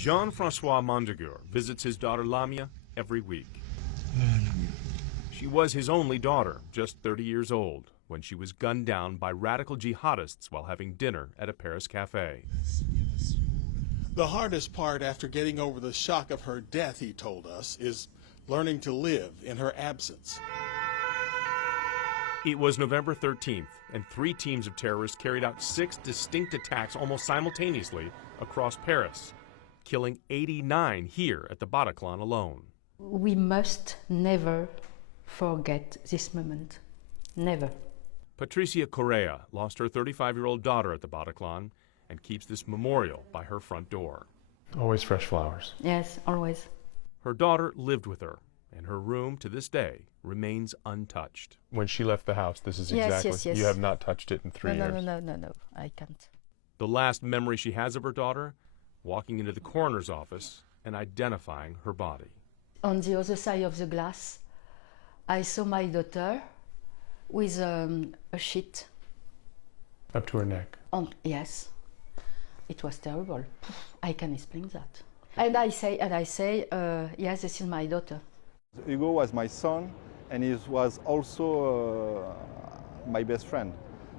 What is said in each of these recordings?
Jean-Francois Mondegur visits his daughter Lamia every week. She was his only daughter, just 30 years old, when she was gunned down by radical jihadists while having dinner at a Paris cafe. The hardest part after getting over the shock of her death, he told us, is learning to live in her absence. It was November 13th, and 3 teams of terrorists carried out 6 distinct attacks almost simultaneously across Paris, killing 89 here at the Bataclan alone. We must never forget this moment. Never. Patricia Correa lost her 35-year-old daughter at the Bataclan and keeps this memorial by her front door. Always fresh flowers. Yes, always. Her daughter lived with her, and her room to this day remains untouched. When she left the house, this is Yes, exactly, yes. you have not touched it in 3 years. No, I can't. The last memory she has of her daughter, walking into the coroner's office and identifying her body. On the other side of the glass, I saw my daughter with a sheet. Up to her neck. Yes, it was terrible. I can explain that. And I say, yes, this is my daughter. Hugo was my son, and he was also my best friend.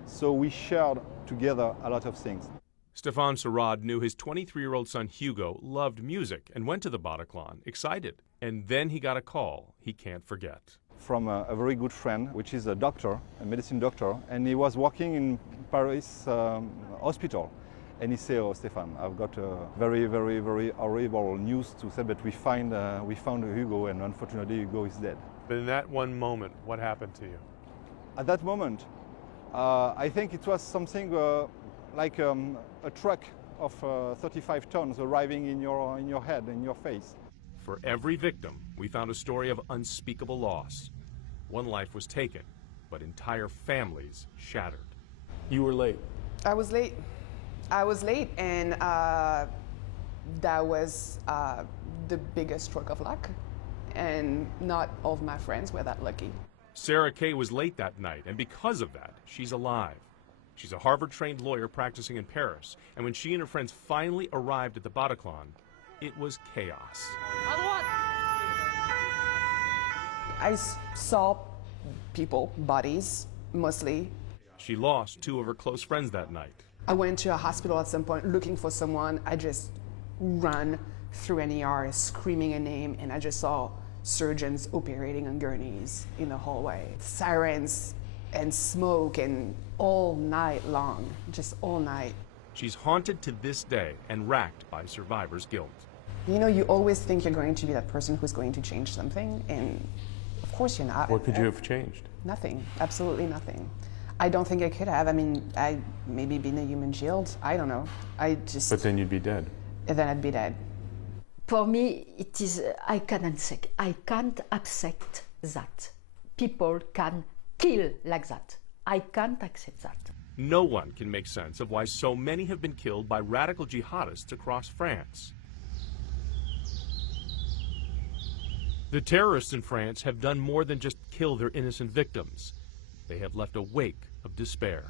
So we shared together a lot of things. Stéphane Serrade knew his 23-year-old son Hugo loved music and went to the Bataclan, excited. And then he got a call he can't forget. From a very good friend, which is a doctor, a medicine doctor, and he was working in Paris hospital. And he said, "Oh, Stéphane, I've got very, very, very horrible news to say, but we found Hugo, and unfortunately Hugo is dead." But in that one moment, what happened to you? At that moment, I think it was something like a truck of 35 tons arriving in your head, in your face. For every victim, we found a story of unspeakable loss. One life was taken, but entire families shattered. You were late. I was late, and that was the biggest stroke of luck, and not all of my friends were that lucky. Sarah Kay was late that night, and because of that, she's alive. She's a Harvard-trained lawyer practicing in Paris, and when she and her friends finally arrived at the Bataclan, it was chaos. I saw people, bodies, mostly. She lost 2 of her close friends that night. I went to a hospital at some point looking for someone. I just ran through an ER screaming a name, and I just saw surgeons operating on gurneys in the hallway. Sirens and smoke, and all night long, just all night. She's haunted to this day and racked by survivor's guilt. You know, you always think you're going to be that person who's going to change something, and of course you're not. What could you have changed? Nothing, absolutely nothing. I don't think I could have. I mean, I maybe been a human shield. I don't know. But then you'd be dead. And then I'd be dead. For me, it is, I can't accept that. People can kill like that. I can't accept that. No one can make sense of why so many have been killed by radical jihadists across France. The terrorists in France have done more than just kill their innocent victims. They have left a wake of despair.